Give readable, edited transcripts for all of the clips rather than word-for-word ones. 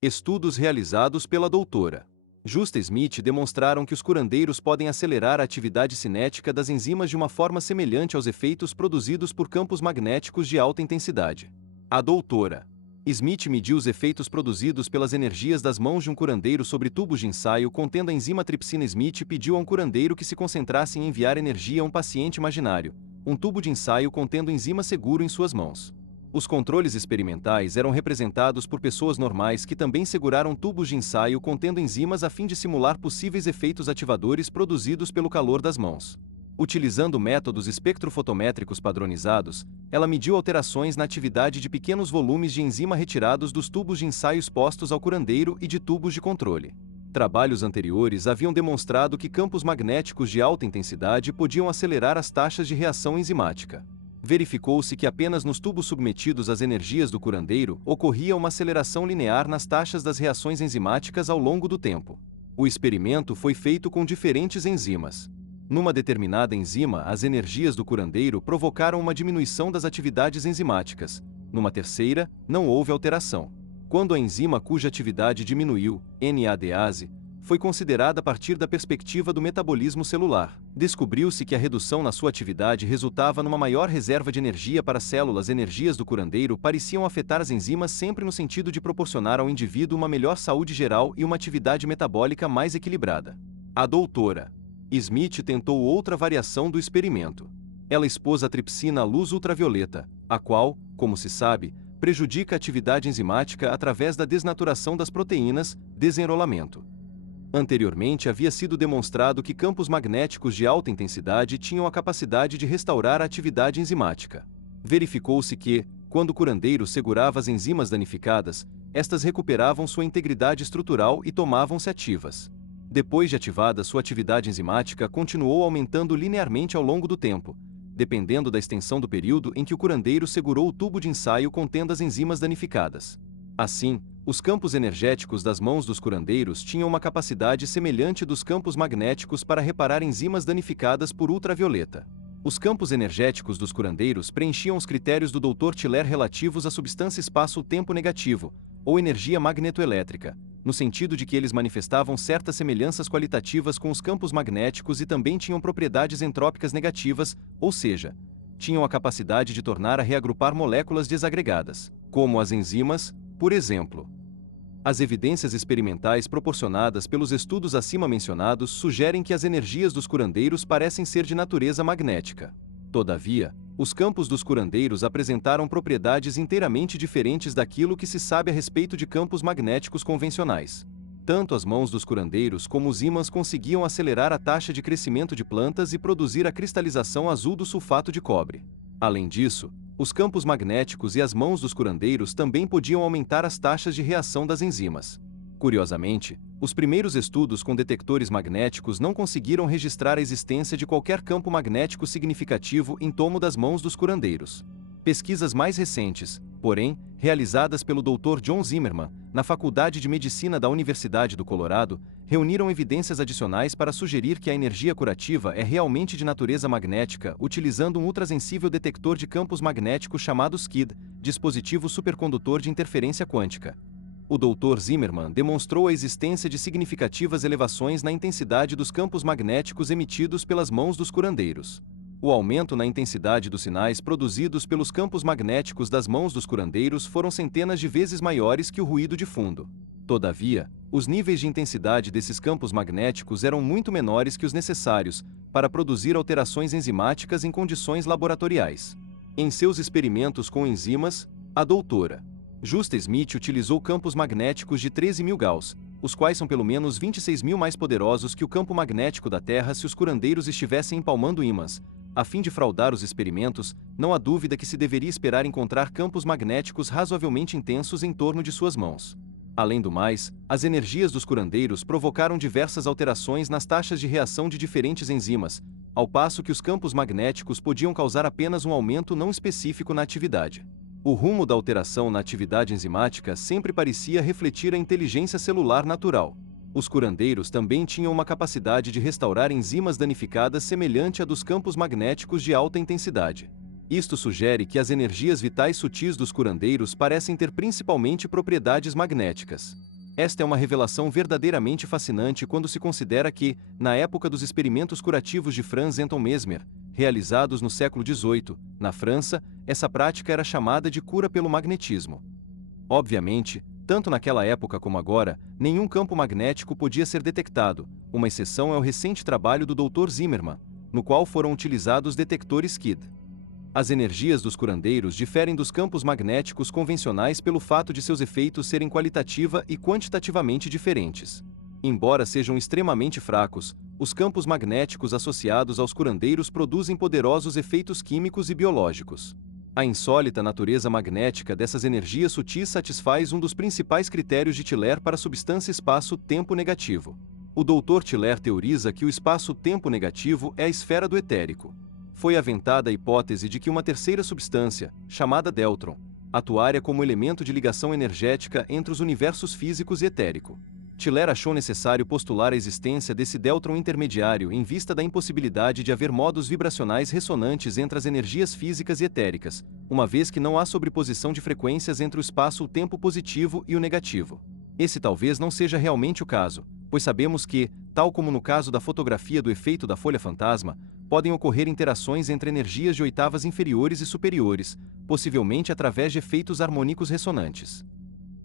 Estudos realizados pela doutora Justa Smith demonstraram que os curandeiros podem acelerar a atividade cinética das enzimas de uma forma semelhante aos efeitos produzidos por campos magnéticos de alta intensidade. A doutora Smith mediu os efeitos produzidos pelas energias das mãos de um curandeiro sobre tubos de ensaio contendo a enzima tripsina. Smith pediu a um curandeiro que se concentrasse em enviar energia a um paciente imaginário, um tubo de ensaio contendo enzima seguro em suas mãos. Os controles experimentais eram representados por pessoas normais que também seguraram tubos de ensaio contendo enzimas a fim de simular possíveis efeitos ativadores produzidos pelo calor das mãos. Utilizando métodos espectrofotométricos padronizados, ela mediu alterações na atividade de pequenos volumes de enzima retirados dos tubos de ensaios postos ao curandeiro e de tubos de controle. Trabalhos anteriores haviam demonstrado que campos magnéticos de alta intensidade podiam acelerar as taxas de reação enzimática. Verificou-se que apenas nos tubos submetidos às energias do curandeiro ocorria uma aceleração linear nas taxas das reações enzimáticas ao longo do tempo. O experimento foi feito com diferentes enzimas. Numa determinada enzima, as energias do curandeiro provocaram uma diminuição das atividades enzimáticas. Numa terceira, não houve alteração. Quando a enzima cuja atividade diminuiu, NADase, foi considerada a partir da perspectiva do metabolismo celular. Descobriu-se que a redução na sua atividade resultava numa maior reserva de energia para as células. Energias do curandeiro pareciam afetar as enzimas sempre no sentido de proporcionar ao indivíduo uma melhor saúde geral e uma atividade metabólica mais equilibrada. A doutora Smith tentou outra variação do experimento. Ela expôs a tripsina à luz ultravioleta, a qual, como se sabe, prejudica a atividade enzimática através da desnaturação das proteínas, desenrolamento. Anteriormente havia sido demonstrado que campos magnéticos de alta intensidade tinham a capacidade de restaurar a atividade enzimática. Verificou-se que, quando o curandeiro segurava as enzimas danificadas, estas recuperavam sua integridade estrutural e tomavam-se ativas. Depois de ativada, sua atividade enzimática continuou aumentando linearmente ao longo do tempo, dependendo da extensão do período em que o curandeiro segurou o tubo de ensaio contendo as enzimas danificadas. Assim, os campos energéticos das mãos dos curandeiros tinham uma capacidade semelhante dos campos magnéticos para reparar enzimas danificadas por ultravioleta. Os campos energéticos dos curandeiros preenchiam os critérios do Dr. Tiller relativos à substância espaço-tempo negativo, ou energia magnetoelétrica, no sentido de que eles manifestavam certas semelhanças qualitativas com os campos magnéticos e também tinham propriedades entrópicas negativas, ou seja, tinham a capacidade de tornar a reagrupar moléculas desagregadas, como as enzimas, por exemplo. As evidências experimentais proporcionadas pelos estudos acima mencionados sugerem que as energias dos curandeiros parecem ser de natureza magnética. Todavia, os campos dos curandeiros apresentaram propriedades inteiramente diferentes daquilo que se sabe a respeito de campos magnéticos convencionais. Tanto as mãos dos curandeiros como os ímãs conseguiam acelerar a taxa de crescimento de plantas e produzir a cristalização azul do sulfato de cobre. Além disso, os campos magnéticos e as mãos dos curandeiros também podiam aumentar as taxas de reação das enzimas. Curiosamente, os primeiros estudos com detectores magnéticos não conseguiram registrar a existência de qualquer campo magnético significativo em tomo das mãos dos curandeiros. Pesquisas mais recentes, porém, realizadas pelo Dr. John Zimmerman, na Faculdade de Medicina da Universidade do Colorado, reuniram evidências adicionais para sugerir que a energia curativa é realmente de natureza magnética, utilizando um ultrasensível detector de campos magnéticos chamado SKID, dispositivo supercondutor de interferência quântica. O Dr. Zimmerman demonstrou a existência de significativas elevações na intensidade dos campos magnéticos emitidos pelas mãos dos curandeiros. O aumento na intensidade dos sinais produzidos pelos campos magnéticos das mãos dos curandeiros foram centenas de vezes maiores que o ruído de fundo. Todavia, os níveis de intensidade desses campos magnéticos eram muito menores que os necessários para produzir alterações enzimáticas em condições laboratoriais. Em seus experimentos com enzimas, a doutora Justa Smith utilizou campos magnéticos de 13.000 Gauss, os quais são pelo menos 26.000 mais poderosos que o campo magnético da Terra se os curandeiros estivessem empalmando ímãs. A fim de fraudar os experimentos, não há dúvida que se deveria esperar encontrar campos magnéticos razoavelmente intensos em torno de suas mãos. Além do mais, as energias dos curandeiros provocaram diversas alterações nas taxas de reação de diferentes enzimas, ao passo que os campos magnéticos podiam causar apenas um aumento não específico na atividade. O rumo da alteração na atividade enzimática sempre parecia refletir a inteligência celular natural. Os curandeiros também tinham uma capacidade de restaurar enzimas danificadas semelhante à dos campos magnéticos de alta intensidade. Isto sugere que as energias vitais sutis dos curandeiros parecem ter principalmente propriedades magnéticas. Esta é uma revelação verdadeiramente fascinante quando se considera que, na época dos experimentos curativos de Franz Anton Mesmer, realizados no século XVIII, na França, essa prática era chamada de cura pelo magnetismo. Obviamente, tanto naquela época como agora, nenhum campo magnético podia ser detectado, uma exceção é o recente trabalho do Dr. Zimmermann, no qual foram utilizados detectores Kidd. As energias dos curandeiros diferem dos campos magnéticos convencionais pelo fato de seus efeitos serem qualitativa e quantitativamente diferentes. Embora sejam extremamente fracos, os campos magnéticos associados aos curandeiros produzem poderosos efeitos químicos e biológicos. A insólita natureza magnética dessas energias sutis satisfaz um dos principais critérios de Tiller para a substância espaço-tempo negativo. O Dr. Tiller teoriza que o espaço-tempo negativo é a esfera do etérico. Foi aventada a hipótese de que uma terceira substância, chamada Deltron, atuaria como elemento de ligação energética entre os universos físicos e etérico. Tiller achou necessário postular a existência desse Deltron intermediário em vista da impossibilidade de haver modos vibracionais ressonantes entre as energias físicas e etéricas, uma vez que não há sobreposição de frequências entre o espaço-tempo positivo e o negativo. Esse talvez não seja realmente o caso, pois sabemos que, tal como no caso da fotografia do efeito da folha fantasma, podem ocorrer interações entre energias de oitavas inferiores e superiores, possivelmente através de efeitos harmônicos ressonantes.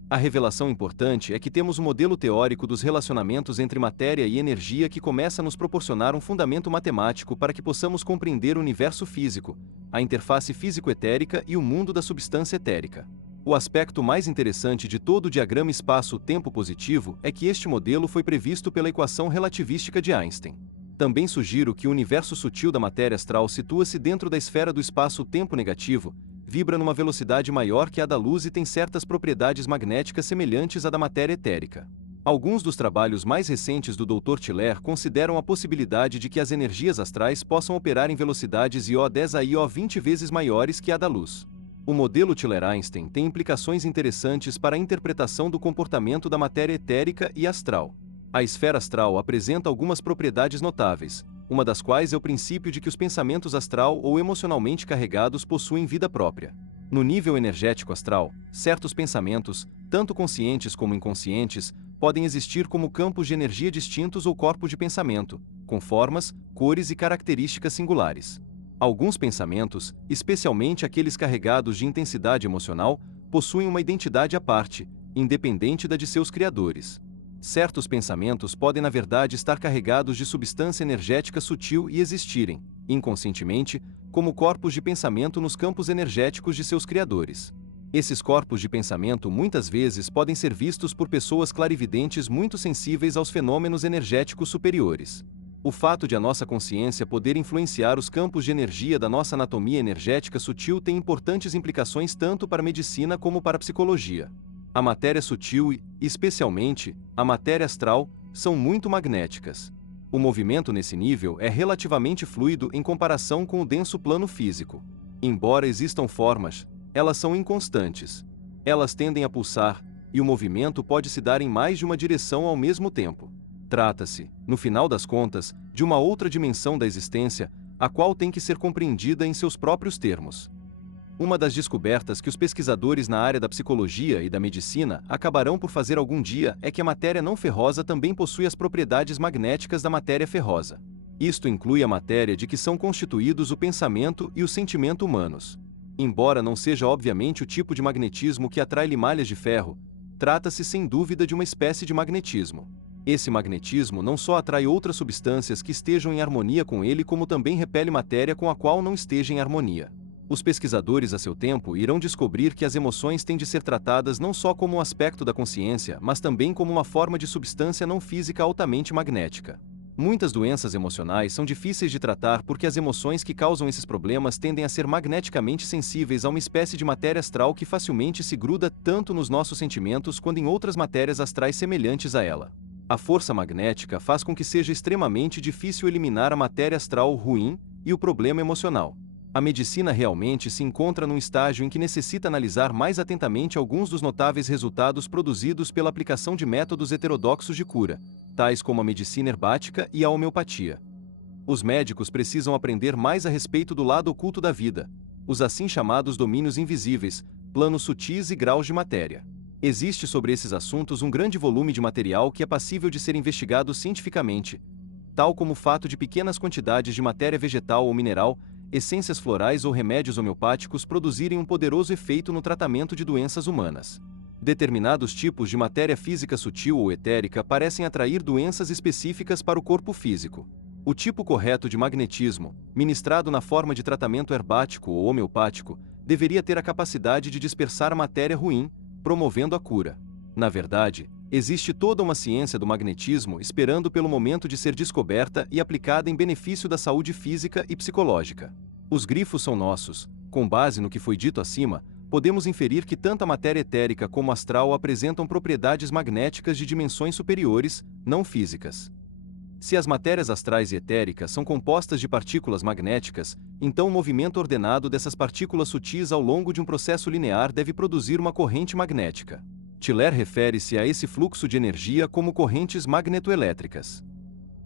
A revelação importante é que temos um modelo teórico dos relacionamentos entre matéria e energia que começa a nos proporcionar um fundamento matemático para que possamos compreender o universo físico, a interface físico-etérica e o mundo da substância etérica. O aspecto mais interessante de todo o diagrama espaço-tempo positivo é que este modelo foi previsto pela equação relativística de Einstein. Também sugiro que o universo sutil da matéria astral situa-se dentro da esfera do espaço-tempo negativo, vibra numa velocidade maior que a da luz e tem certas propriedades magnéticas semelhantes à da matéria etérica. Alguns dos trabalhos mais recentes do Dr. Tiller consideram a possibilidade de que as energias astrais possam operar em velocidades Io10 a Io20 vezes maiores que a da luz. O modelo Tiller-Einstein tem implicações interessantes para a interpretação do comportamento da matéria etérica e astral. A esfera astral apresenta algumas propriedades notáveis, uma das quais é o princípio de que os pensamentos astral ou emocionalmente carregados possuem vida própria. No nível energético astral, certos pensamentos, tanto conscientes como inconscientes, podem existir como campos de energia distintos ou corpos de pensamento, com formas, cores e características singulares. Alguns pensamentos, especialmente aqueles carregados de intensidade emocional, possuem uma identidade à parte, independente da de seus criadores. Certos pensamentos podem na verdade estar carregados de substância energética sutil e existirem, inconscientemente, como corpos de pensamento nos campos energéticos de seus criadores. Esses corpos de pensamento muitas vezes podem ser vistos por pessoas clarividentes muito sensíveis aos fenômenos energéticos superiores. O fato de a nossa consciência poder influenciar os campos de energia da nossa anatomia energética sutil tem importantes implicações tanto para a medicina como para a psicologia. A matéria sutil e, especialmente, a matéria astral, são muito magnéticas. O movimento nesse nível é relativamente fluido em comparação com o denso plano físico. Embora existam formas, elas são inconstantes. Elas tendem a pulsar, e o movimento pode se dar em mais de uma direção ao mesmo tempo. Trata-se, no final das contas, de uma outra dimensão da existência, a qual tem que ser compreendida em seus próprios termos. Uma das descobertas que os pesquisadores na área da psicologia e da medicina acabarão por fazer algum dia é que a matéria não ferrosa também possui as propriedades magnéticas da matéria ferrosa. Isto inclui a matéria de que são constituídos o pensamento e o sentimento humanos. Embora não seja obviamente o tipo de magnetismo que atrai limalhas de ferro, trata-se sem dúvida de uma espécie de magnetismo. Esse magnetismo não só atrai outras substâncias que estejam em harmonia com ele, como também repele matéria com a qual não esteja em harmonia. Os pesquisadores a seu tempo irão descobrir que as emoções têm de ser tratadas não só como um aspecto da consciência, mas também como uma forma de substância não física altamente magnética. Muitas doenças emocionais são difíceis de tratar porque as emoções que causam esses problemas tendem a ser magneticamente sensíveis a uma espécie de matéria astral que facilmente se gruda tanto nos nossos sentimentos quanto em outras matérias astrais semelhantes a ela. A força magnética faz com que seja extremamente difícil eliminar a matéria astral ruim e o problema emocional. A medicina realmente se encontra num estágio em que necessita analisar mais atentamente alguns dos notáveis resultados produzidos pela aplicação de métodos heterodoxos de cura, tais como a medicina herbática e a homeopatia. Os médicos precisam aprender mais a respeito do lado oculto da vida, os assim chamados domínios invisíveis, planos sutis e graus de matéria. Existe sobre esses assuntos um grande volume de material que é passível de ser investigado cientificamente, tal como o fato de pequenas quantidades de matéria vegetal ou mineral, essências florais ou remédios homeopáticos produzirem um poderoso efeito no tratamento de doenças humanas. Determinados tipos de matéria física sutil ou etérica parecem atrair doenças específicas para o corpo físico. O tipo correto de magnetismo, ministrado na forma de tratamento herbático ou homeopático, deveria ter a capacidade de dispersar a matéria ruim, promovendo a cura. Na verdade, existe toda uma ciência do magnetismo esperando pelo momento de ser descoberta e aplicada em benefício da saúde física e psicológica. Os grifos são nossos. Com base no que foi dito acima, podemos inferir que tanto a matéria etérica como astral apresentam propriedades magnéticas de dimensões superiores, não físicas. Se as matérias astrais e etéricas são compostas de partículas magnéticas, então o movimento ordenado dessas partículas sutis ao longo de um processo linear deve produzir uma corrente magnética. Tiller refere-se a esse fluxo de energia como correntes magnetoelétricas.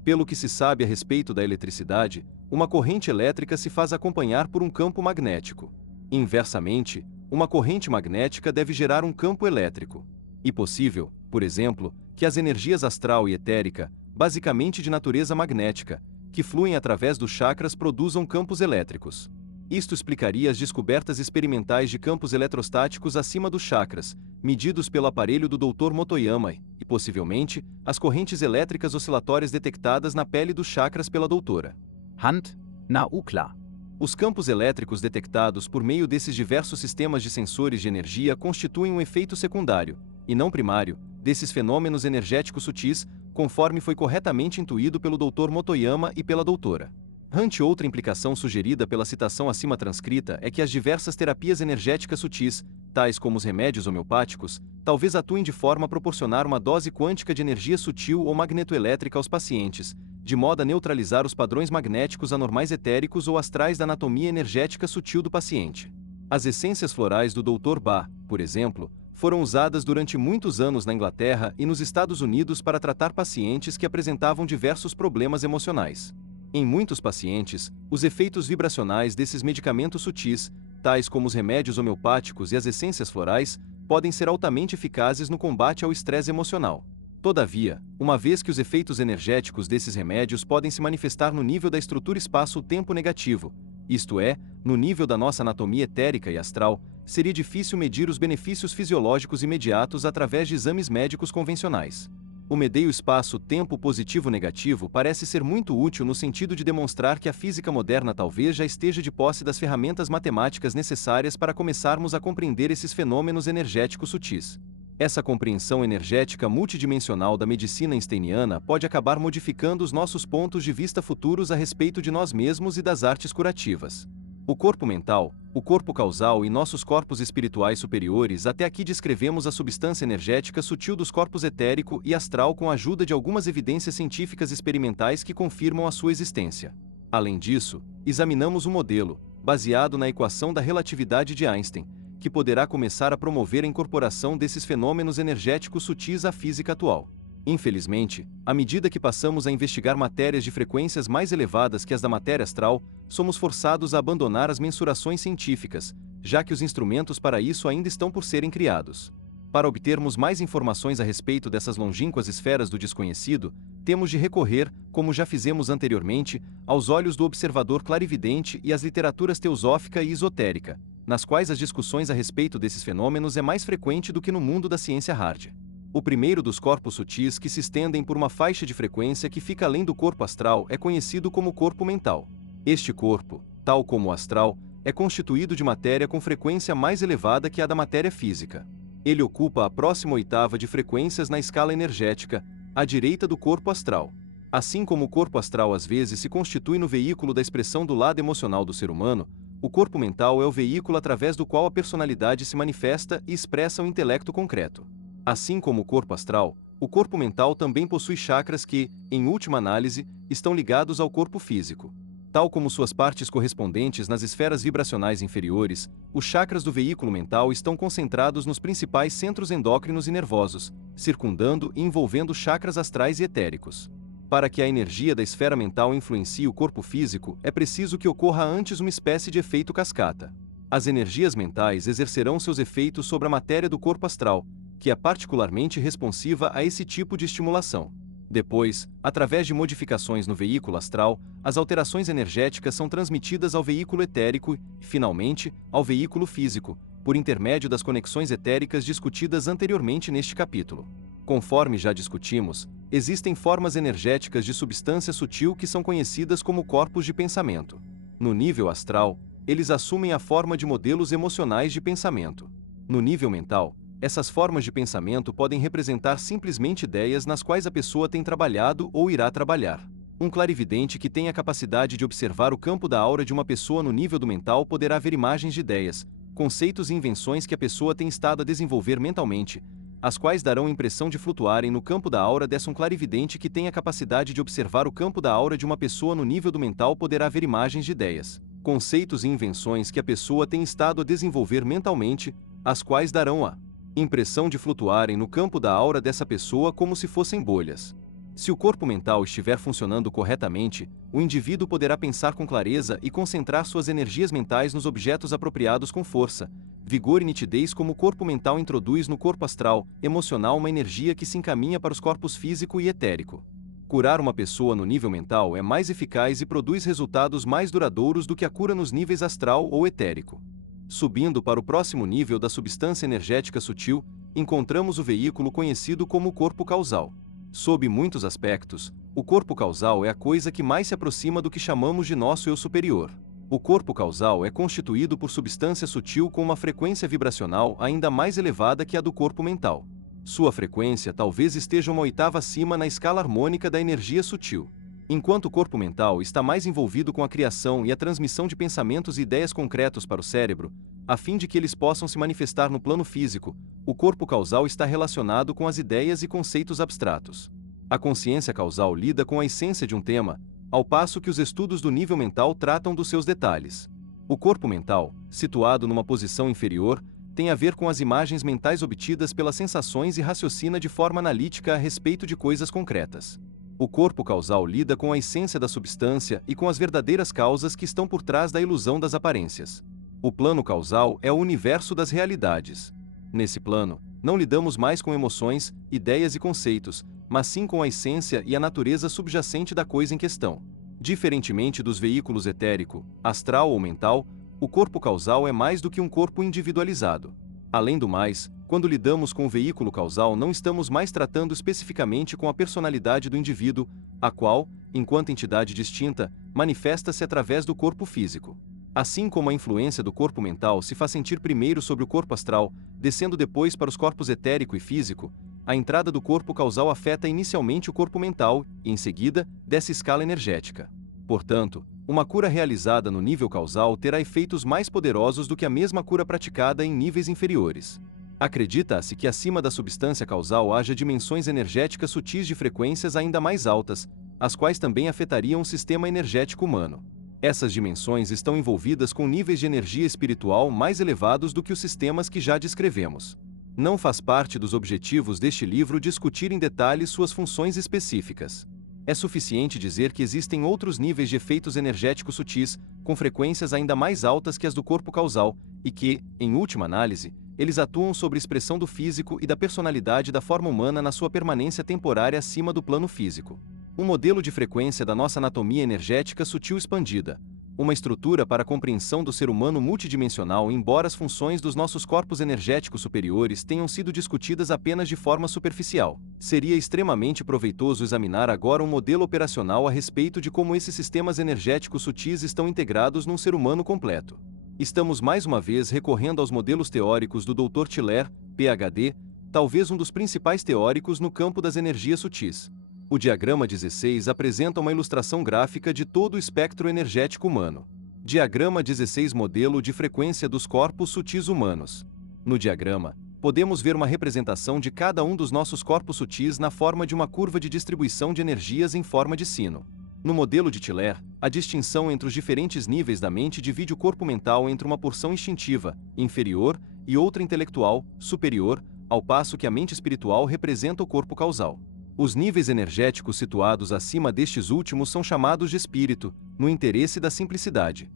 Pelo que se sabe a respeito da eletricidade, uma corrente elétrica se faz acompanhar por um campo magnético. Inversamente, uma corrente magnética deve gerar um campo elétrico. E possível, por exemplo, que as energias astral e etérica, basicamente de natureza magnética, que fluem através dos chakras produzam campos elétricos. Isto explicaria as descobertas experimentais de campos eletrostáticos acima dos chakras, medidos pelo aparelho do Dr. Motoyama, e, possivelmente, as correntes elétricas oscilatórias detectadas na pele dos chakras pela doutora Hand na UCLA. Os campos elétricos detectados por meio desses diversos sistemas de sensores de energia constituem um efeito secundário, e não primário, desses fenômenos energéticos sutis, conforme foi corretamente intuído pelo Dr. Motoyama e pela doutora Hunt. Outra implicação sugerida pela citação acima transcrita é que as diversas terapias energéticas sutis, tais como os remédios homeopáticos, talvez atuem de forma a proporcionar uma dose quântica de energia sutil ou magnetoelétrica aos pacientes, de modo a neutralizar os padrões magnéticos anormais etéricos ou astrais da anatomia energética sutil do paciente. As essências florais do Dr. Ba, por exemplo, foram usadas durante muitos anos na Inglaterra e nos Estados Unidos para tratar pacientes que apresentavam diversos problemas emocionais. Em muitos pacientes, os efeitos vibracionais desses medicamentos sutis, tais como os remédios homeopáticos e as essências florais, podem ser altamente eficazes no combate ao estresse emocional. Todavia, uma vez que os efeitos energéticos desses remédios podem se manifestar no nível da estrutura espaço-tempo negativo, isto é, no nível da nossa anatomia etérica e astral, seria difícil medir os benefícios fisiológicos imediatos através de exames médicos convencionais. O medeio espaço-tempo positivo-negativo parece ser muito útil no sentido de demonstrar que a física moderna talvez já esteja de posse das ferramentas matemáticas necessárias para começarmos a compreender esses fenômenos energéticos sutis. Essa compreensão energética multidimensional da medicina einsteiniana pode acabar modificando os nossos pontos de vista futuros a respeito de nós mesmos e das artes curativas. O corpo mental, o corpo causal e nossos corpos espirituais superiores. Até aqui descrevemos a substância energética sutil dos corpos etérico e astral com a ajuda de algumas evidências científicas experimentais que confirmam a sua existência. Além disso, examinamos um modelo, baseado na equação da relatividade de Einstein, que poderá começar a promover a incorporação desses fenômenos energéticos sutis à física atual. Infelizmente, à medida que passamos a investigar matérias de frequências mais elevadas que as da matéria astral, somos forçados a abandonar as mensurações científicas, já que os instrumentos para isso ainda estão por serem criados. Para obtermos mais informações a respeito dessas longínquas esferas do desconhecido, temos de recorrer, como já fizemos anteriormente, aos olhos do observador clarividente e às literaturas teosófica e esotérica, nas quais as discussões a respeito desses fenômenos é mais frequente do que no mundo da ciência hard. O primeiro dos corpos sutis que se estendem por uma faixa de frequência que fica além do corpo astral é conhecido como corpo mental. Este corpo, tal como o astral, é constituído de matéria com frequência mais elevada que a da matéria física. Ele ocupa a próxima oitava de frequências na escala energética, à direita do corpo astral. Assim como o corpo astral às vezes se constitui no veículo da expressão do lado emocional do ser humano, o corpo mental é o veículo através do qual a personalidade se manifesta e expressa o intelecto concreto. Assim como o corpo astral, o corpo mental também possui chakras que, em última análise, estão ligados ao corpo físico. Tal como suas partes correspondentes nas esferas vibracionais inferiores, os chakras do veículo mental estão concentrados nos principais centros endócrinos e nervosos, circundando e envolvendo chakras astrais e etéricos. Para que a energia da esfera mental influencie o corpo físico, é preciso que ocorra antes uma espécie de efeito cascata. As energias mentais exercerão seus efeitos sobre a matéria do corpo astral, que é particularmente responsiva a esse tipo de estimulação. Depois, através de modificações no veículo astral, as alterações energéticas são transmitidas ao veículo etérico e, finalmente, ao veículo físico, por intermédio das conexões etéricas discutidas anteriormente neste capítulo. Conforme já discutimos, existem formas energéticas de substância sutil que são conhecidas como corpos de pensamento. No nível astral, eles assumem a forma de modelos emocionais de pensamento. No nível mental, essas formas de pensamento podem representar simplesmente ideias nas quais a pessoa tem trabalhado ou irá trabalhar. Um clarividente que tem a capacidade de observar o campo da aura de uma pessoa no nível do mental poderá ver imagens de ideias, conceitos e invenções que a pessoa tem estado a desenvolver mentalmente, as quais darão a impressão de flutuarem no campo da aura dessa. Um clarividente que tem a capacidade de observar o campo da aura de uma pessoa no nível do mental poderá ver imagens de ideias, conceitos e invenções que a pessoa tem estado a desenvolver mentalmente, as quais darão a impressão de flutuarem no campo da aura dessa pessoa como se fossem bolhas. Se o corpo mental estiver funcionando corretamente, o indivíduo poderá pensar com clareza e concentrar suas energias mentais nos objetos apropriados com força, vigor e nitidez, como o corpo mental introduz no corpo astral, emocional, uma energia que se encaminha para os corpos físico e etérico. Curar uma pessoa no nível mental é mais eficaz e produz resultados mais duradouros do que a cura nos níveis astral ou etérico. Subindo para o próximo nível da substância energética sutil, encontramos o veículo conhecido como corpo causal. Sob muitos aspectos, o corpo causal é a coisa que mais se aproxima do que chamamos de nosso eu superior. O corpo causal é constituído por substância sutil com uma frequência vibracional ainda mais elevada que a do corpo mental. Sua frequência talvez esteja uma oitava acima na escala harmônica da energia sutil. Enquanto o corpo mental está mais envolvido com a criação e a transmissão de pensamentos e ideias concretos para o cérebro, a fim de que eles possam se manifestar no plano físico, o corpo causal está relacionado com as ideias e conceitos abstratos. A consciência causal lida com a essência de um tema, ao passo que os estudos do nível mental tratam dos seus detalhes. O corpo mental, situado numa posição inferior, tem a ver com as imagens mentais obtidas pelas sensações e raciocina de forma analítica a respeito de coisas concretas. O corpo causal lida com a essência da substância e com as verdadeiras causas que estão por trás da ilusão das aparências. O plano causal é o universo das realidades. Nesse plano, não lidamos mais com emoções, ideias e conceitos, mas sim com a essência e a natureza subjacente da coisa em questão. Diferentemente dos veículos etérico, astral ou mental, o corpo causal é mais do que um corpo individualizado. Além do mais, quando lidamos com o veículo causal, não estamos mais tratando especificamente com a personalidade do indivíduo, a qual, enquanto entidade distinta, manifesta-se através do corpo físico. Assim como a influência do corpo mental se faz sentir primeiro sobre o corpo astral, descendo depois para os corpos etérico e físico, a entrada do corpo causal afeta inicialmente o corpo mental e, em seguida, dessa escala energética. Portanto, uma cura realizada no nível causal terá efeitos mais poderosos do que a mesma cura praticada em níveis inferiores. Acredita-se que acima da substância causal haja dimensões energéticas sutis de frequências ainda mais altas, as quais também afetariam o sistema energético humano. Essas dimensões estão envolvidas com níveis de energia espiritual mais elevados do que os sistemas que já descrevemos. Não faz parte dos objetivos deste livro discutir em detalhes suas funções específicas. É suficiente dizer que existem outros níveis de efeitos energéticos sutis, com frequências ainda mais altas que as do corpo causal, e que, em última análise, eles atuam sobre a expressão do físico e da personalidade da forma humana na sua permanência temporária acima do plano físico. Um modelo de frequência da nossa anatomia energética sutil expandida. Uma estrutura para a compreensão do ser humano multidimensional, embora as funções dos nossos corpos energéticos superiores tenham sido discutidas apenas de forma superficial. Seria extremamente proveitoso examinar agora um modelo operacional a respeito de como esses sistemas energéticos sutis estão integrados num ser humano completo. Estamos mais uma vez recorrendo aos modelos teóricos do Dr. Tiller, PhD, talvez um dos principais teóricos no campo das energias sutis. O diagrama 16 apresenta uma ilustração gráfica de todo o espectro energético humano. Diagrama 16, modelo de frequência dos corpos sutis humanos. No diagrama, podemos ver uma representação de cada um dos nossos corpos sutis na forma de uma curva de distribuição de energias em forma de sino. No modelo de Tiller, a distinção entre os diferentes níveis da mente divide o corpo mental entre uma porção instintiva, inferior, e outra intelectual, superior, ao passo que a mente espiritual representa o corpo causal. Os níveis energéticos situados acima destes últimos são chamados de espírito, no interesse da simplicidade.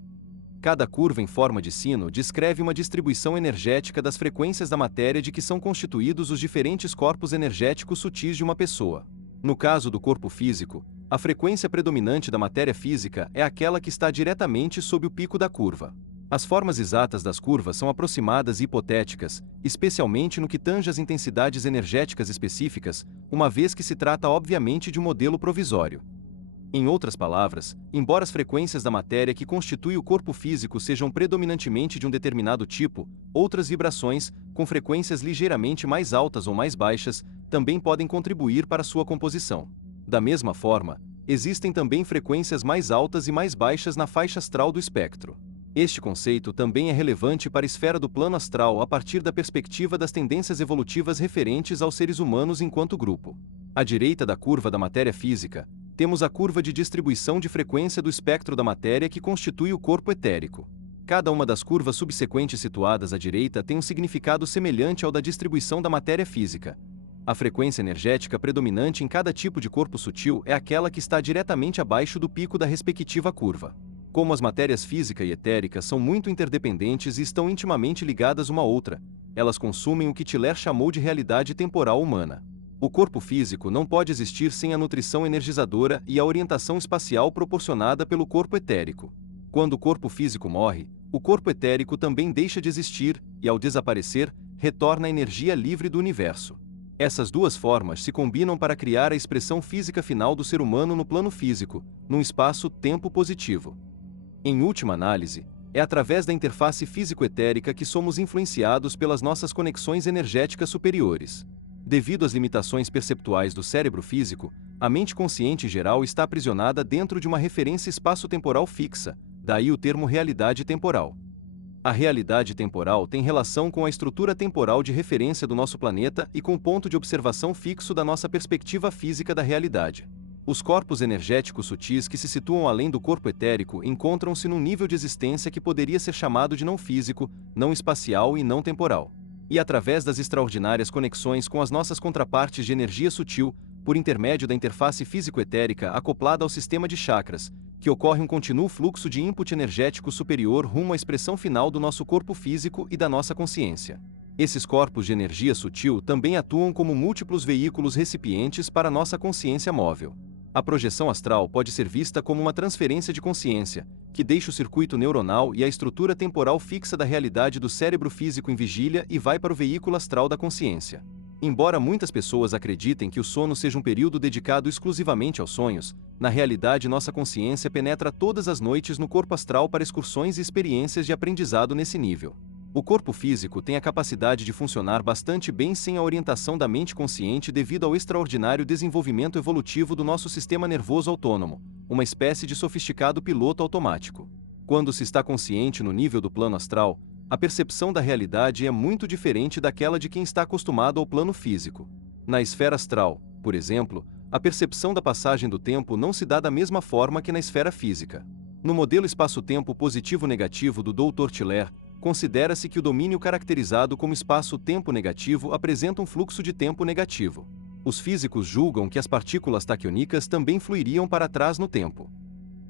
Cada curva em forma de sino descreve uma distribuição energética das frequências da matéria de que são constituídos os diferentes corpos energéticos sutis de uma pessoa. No caso do corpo físico, a frequência predominante da matéria física é aquela que está diretamente sob o pico da curva. As formas exatas das curvas são aproximadas e hipotéticas, especialmente no que tange às intensidades energéticas específicas, uma vez que se trata obviamente de um modelo provisório. Em outras palavras, embora as frequências da matéria que constitui o corpo físico sejam predominantemente de um determinado tipo, outras vibrações, com frequências ligeiramente mais altas ou mais baixas, também podem contribuir para sua composição. Da mesma forma, existem também frequências mais altas e mais baixas na faixa astral do espectro. Este conceito também é relevante para a esfera do plano astral a partir da perspectiva das tendências evolutivas referentes aos seres humanos enquanto grupo. À direita da curva da matéria física, temos a curva de distribuição de frequência do espectro da matéria que constitui o corpo etérico. Cada uma das curvas subsequentes situadas à direita tem um significado semelhante ao da distribuição da matéria física. A frequência energética predominante em cada tipo de corpo sutil é aquela que está diretamente abaixo do pico da respectiva curva. Como as matérias física e etérica são muito interdependentes e estão intimamente ligadas uma à outra, elas consumem o que Tiller chamou de realidade temporal humana. O corpo físico não pode existir sem a nutrição energizadora e a orientação espacial proporcionada pelo corpo etérico. Quando o corpo físico morre, o corpo etérico também deixa de existir e, ao desaparecer, retorna a energia livre do universo. Essas duas formas se combinam para criar a expressão física final do ser humano no plano físico, num espaço-tempo positivo. Em última análise, é através da interface físico-etérica que somos influenciados pelas nossas conexões energéticas superiores. Devido às limitações perceptuais do cérebro físico, a mente consciente geral está aprisionada dentro de uma referência espaço-temporal fixa, daí o termo realidade temporal. A realidade temporal tem relação com a estrutura temporal de referência do nosso planeta e com o ponto de observação fixo da nossa perspectiva física da realidade. Os corpos energéticos sutis que se situam além do corpo etérico encontram-se num nível de existência que poderia ser chamado de não físico, não espacial e não temporal. E através das extraordinárias conexões com as nossas contrapartes de energia sutil, por intermédio da interface físico-etérica acoplada ao sistema de chakras, que ocorre um contínuo fluxo de input energético superior rumo à expressão final do nosso corpo físico e da nossa consciência. Esses corpos de energia sutil também atuam como múltiplos veículos recipientes para nossa consciência móvel. A projeção astral pode ser vista como uma transferência de consciência, que deixa o circuito neuronal e a estrutura temporal fixa da realidade do cérebro físico em vigília e vai para o veículo astral da consciência. Embora muitas pessoas acreditem que o sono seja um período dedicado exclusivamente aos sonhos, na realidade nossa consciência penetra todas as noites no corpo astral para excursões e experiências de aprendizado nesse nível. O corpo físico tem a capacidade de funcionar bastante bem sem a orientação da mente consciente devido ao extraordinário desenvolvimento evolutivo do nosso sistema nervoso autônomo, uma espécie de sofisticado piloto automático. Quando se está consciente no nível do plano astral, a percepção da realidade é muito diferente daquela de quem está acostumado ao plano físico. Na esfera astral, por exemplo, a percepção da passagem do tempo não se dá da mesma forma que na esfera física. No modelo espaço-tempo positivo-negativo do Dr. Tiller, considera-se que o domínio caracterizado como espaço-tempo negativo apresenta um fluxo de tempo negativo. Os físicos julgam que as partículas taquiônicas também fluiriam para trás no tempo.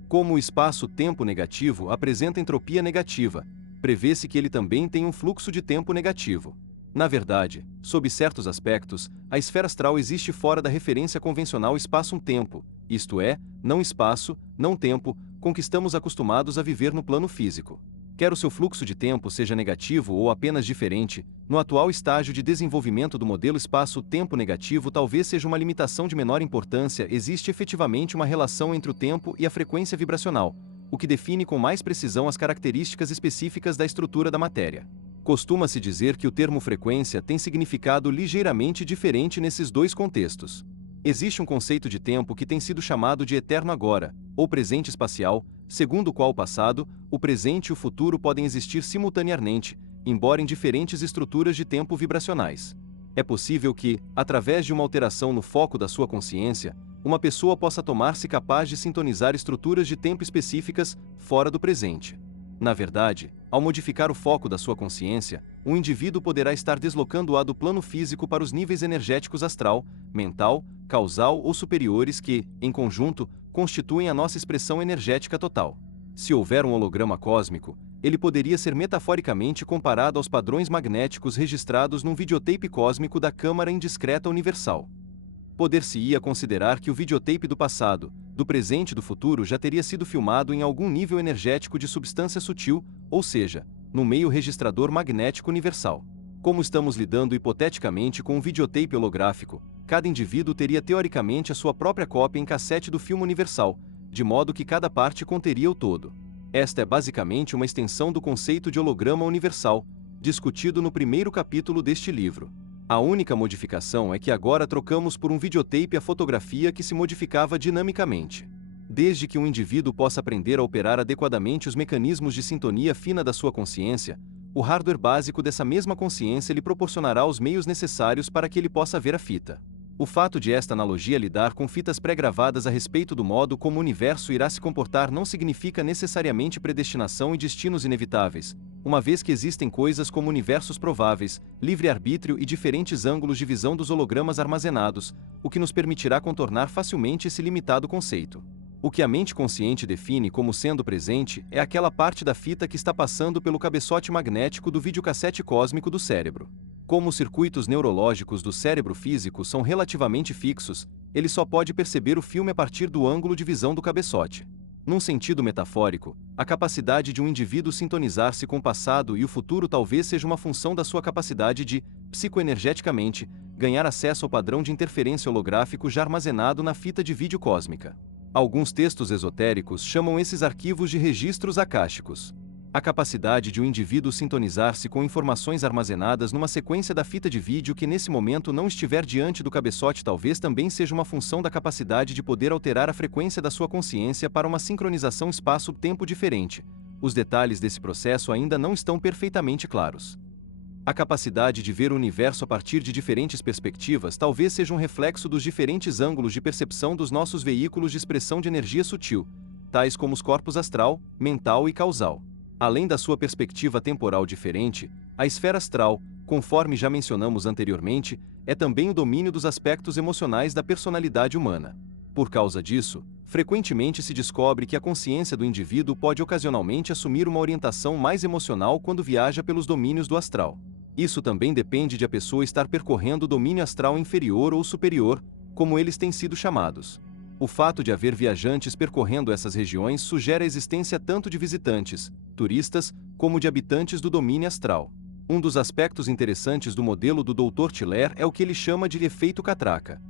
Como o espaço-tempo negativo apresenta entropia negativa, prevê-se que ele também tem um fluxo de tempo negativo. Na verdade, sob certos aspectos, a esfera astral existe fora da referência convencional espaço-tempo, isto é, não espaço, não tempo, com que estamos acostumados a viver no plano físico. Quer o seu fluxo de tempo seja negativo ou apenas diferente, no atual estágio de desenvolvimento do modelo espaço-tempo negativo talvez seja uma limitação de menor importância, existe efetivamente uma relação entre o tempo e a frequência vibracional, o que define com mais precisão as características específicas da estrutura da matéria. Costuma-se dizer que o termo frequência tem significado ligeiramente diferente nesses dois contextos. Existe um conceito de tempo que tem sido chamado de eterno agora, ou presente espacial, segundo o qual o passado, o presente e o futuro podem existir simultaneamente, embora em diferentes estruturas de tempo vibracionais. É possível que, através de uma alteração no foco da sua consciência, uma pessoa possa tornar-se capaz de sintonizar estruturas de tempo específicas, fora do presente. Na verdade, ao modificar o foco da sua consciência, um indivíduo poderá estar deslocando-a do plano físico para os níveis energéticos astral, mental, causal ou superiores que, em conjunto, constituem a nossa expressão energética total. Se houver um holograma cósmico, ele poderia ser metaforicamente comparado aos padrões magnéticos registrados num videotape cósmico da Câmara Indiscreta Universal. Poder-se-ia considerar que o videotape do passado, do presente e do futuro já teria sido filmado em algum nível energético de substância sutil, ou seja, no meio registrador magnético universal. Como estamos lidando hipoteticamente com um videotape holográfico, cada indivíduo teria teoricamente a sua própria cópia em cassete do filme universal, de modo que cada parte conteria o todo. Esta é basicamente uma extensão do conceito de holograma universal, discutido no primeiro capítulo deste livro. A única modificação é que agora trocamos por um videotape a fotografia que se modificava dinamicamente. Desde que um indivíduo possa aprender a operar adequadamente os mecanismos de sintonia fina da sua consciência, o hardware básico dessa mesma consciência lhe proporcionará os meios necessários para que ele possa ver a fita. O fato de esta analogia lidar com fitas pré-gravadas a respeito do modo como o universo irá se comportar não significa necessariamente predestinação e destinos inevitáveis, uma vez que existem coisas como universos prováveis, livre-arbítrio e diferentes ângulos de visão dos hologramas armazenados, o que nos permitirá contornar facilmente esse limitado conceito. O que a mente consciente define como sendo presente é aquela parte da fita que está passando pelo cabeçote magnético do videocassete cósmico do cérebro. Como os circuitos neurológicos do cérebro físico são relativamente fixos, ele só pode perceber o filme a partir do ângulo de visão do cabeçote. Num sentido metafórico, a capacidade de um indivíduo sintonizar-se com o passado e o futuro talvez seja uma função da sua capacidade de, psicoenergeticamente, ganhar acesso ao padrão de interferência holográfico já armazenado na fita de vídeo cósmica. Alguns textos esotéricos chamam esses arquivos de registros akáshicos. A capacidade de um indivíduo sintonizar-se com informações armazenadas numa sequência da fita de vídeo que nesse momento não estiver diante do cabeçote talvez também seja uma função da capacidade de poder alterar a frequência da sua consciência para uma sincronização espaço-tempo diferente. Os detalhes desse processo ainda não estão perfeitamente claros. A capacidade de ver o universo a partir de diferentes perspectivas talvez seja um reflexo dos diferentes ângulos de percepção dos nossos veículos de expressão de energia sutil, tais como os corpos astral, mental e causal. Além da sua perspectiva temporal diferente, a esfera astral, conforme já mencionamos anteriormente, é também o domínio dos aspectos emocionais da personalidade humana. Por causa disso, frequentemente se descobre que a consciência do indivíduo pode ocasionalmente assumir uma orientação mais emocional quando viaja pelos domínios do astral. Isso também depende de a pessoa estar percorrendo o domínio astral inferior ou superior, como eles têm sido chamados. O fato de haver viajantes percorrendo essas regiões sugere a existência tanto de visitantes, turistas, como de habitantes do domínio astral. Um dos aspectos interessantes do modelo do Dr. Tiller é o que ele chama de efeito catraca.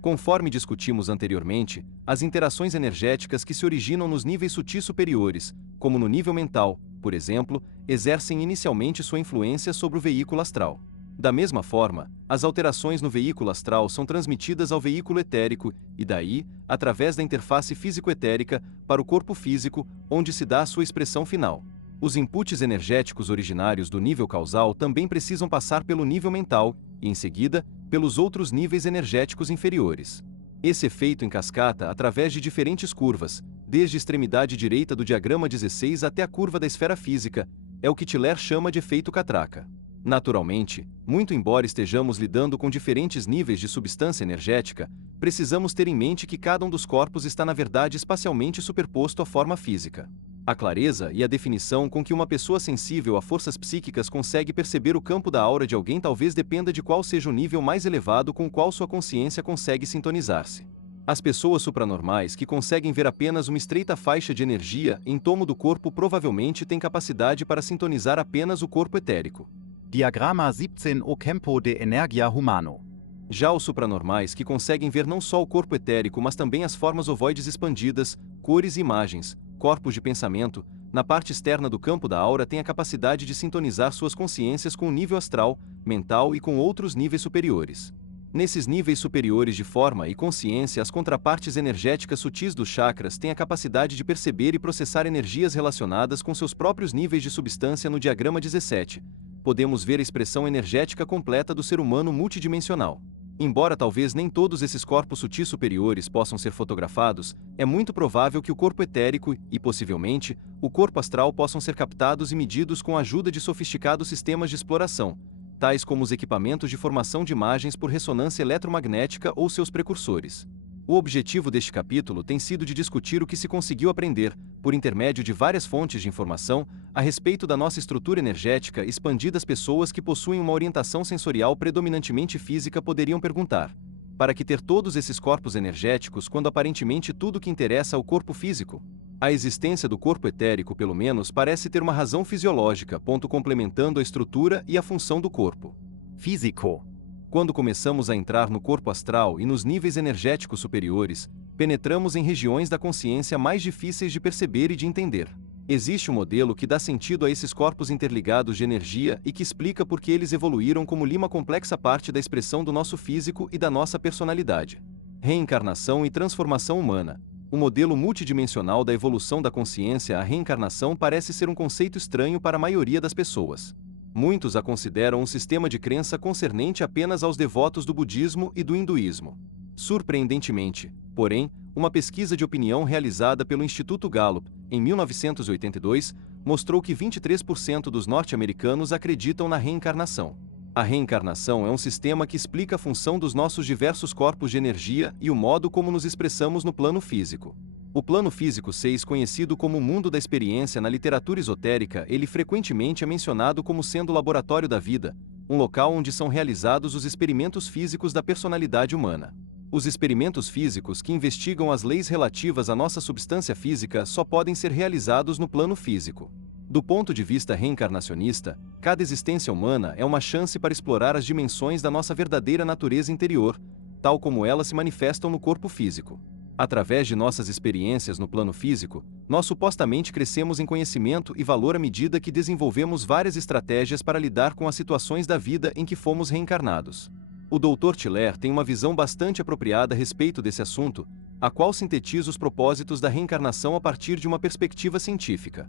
Conforme discutimos anteriormente, as interações energéticas que se originam nos níveis sutis superiores, como no nível mental, por exemplo, exercem inicialmente sua influência sobre o veículo astral. Da mesma forma, as alterações no veículo astral são transmitidas ao veículo etérico e daí, através da interface físico-etérica, para o corpo físico, onde se dá a sua expressão final. Os inputs energéticos originários do nível causal também precisam passar pelo nível mental e, em seguida, pelos outros níveis energéticos inferiores. Esse efeito em cascata através de diferentes curvas, desde a extremidade direita do diagrama 16 até a curva da esfera física, é o que Tiller chama de efeito catraca. Naturalmente, muito embora estejamos lidando com diferentes níveis de substância energética, precisamos ter em mente que cada um dos corpos está na verdade espacialmente superposto à forma física. A clareza e a definição com que uma pessoa sensível a forças psíquicas consegue perceber o campo da aura de alguém talvez dependa de qual seja o nível mais elevado com o qual sua consciência consegue sintonizar-se. As pessoas supranormais que conseguem ver apenas uma estreita faixa de energia em torno do corpo provavelmente têm capacidade para sintonizar apenas o corpo etérico. Diagrama 17 O campo de energia humano. Já os supranormais que conseguem ver não só o corpo etérico mas também as formas ovoides expandidas, cores e imagens, corpos de pensamento, na parte externa do campo da aura têm a capacidade de sintonizar suas consciências com o nível astral, mental e com outros níveis superiores. Nesses níveis superiores de forma e consciência, as contrapartes energéticas sutis dos chakras têm a capacidade de perceber e processar energias relacionadas com seus próprios níveis de substância no diagrama 17. Podemos ver a expressão energética completa do ser humano multidimensional. Embora talvez nem todos esses corpos sutis superiores possam ser fotografados, é muito provável que o corpo etérico e, possivelmente, o corpo astral possam ser captados e medidos com a ajuda de sofisticados sistemas de exploração, tais como os equipamentos de formação de imagens por ressonância eletromagnética ou seus precursores. O objetivo deste capítulo tem sido de discutir o que se conseguiu aprender, por intermédio de várias fontes de informação, a respeito da nossa estrutura energética expandida. As pessoas que possuem uma orientação sensorial predominantemente física poderiam perguntar: para que ter todos esses corpos energéticos quando aparentemente tudo que interessa ao corpo físico? A existência do corpo etérico, pelo menos, parece ter uma razão fisiológica, complementando a estrutura e a função do corpo físico. Quando começamos a entrar no corpo astral e nos níveis energéticos superiores, penetramos em regiões da consciência mais difíceis de perceber e de entender. Existe um modelo que dá sentido a esses corpos interligados de energia e que explica por que eles evoluíram como uma complexa parte da expressão do nosso físico e da nossa personalidade. Reencarnação e transformação humana. O modelo multidimensional da evolução da consciência. A reencarnação parece ser um conceito estranho para a maioria das pessoas. Muitos a consideram um sistema de crença concernente apenas aos devotos do budismo e do hinduísmo. Surpreendentemente, porém, uma pesquisa de opinião realizada pelo Instituto Gallup, em 1982, mostrou que 23% dos norte-americanos acreditam na reencarnação. A reencarnação é um sistema que explica a função dos nossos diversos corpos de energia e o modo como nos expressamos no plano físico. O plano físico 6, conhecido como o mundo da experiência na literatura esotérica, ele frequentemente é mencionado como sendo o laboratório da vida, um local onde são realizados os experimentos físicos da personalidade humana. Os experimentos físicos que investigam as leis relativas à nossa substância física só podem ser realizados no plano físico. Do ponto de vista reencarnacionista, cada existência humana é uma chance para explorar as dimensões da nossa verdadeira natureza interior, tal como elas se manifestam no corpo físico. Através de nossas experiências no plano físico, nós supostamente crescemos em conhecimento e valor à medida que desenvolvemos várias estratégias para lidar com as situações da vida em que fomos reencarnados. O Dr. Tiller tem uma visão bastante apropriada a respeito desse assunto, a qual sintetiza os propósitos da reencarnação a partir de uma perspectiva científica.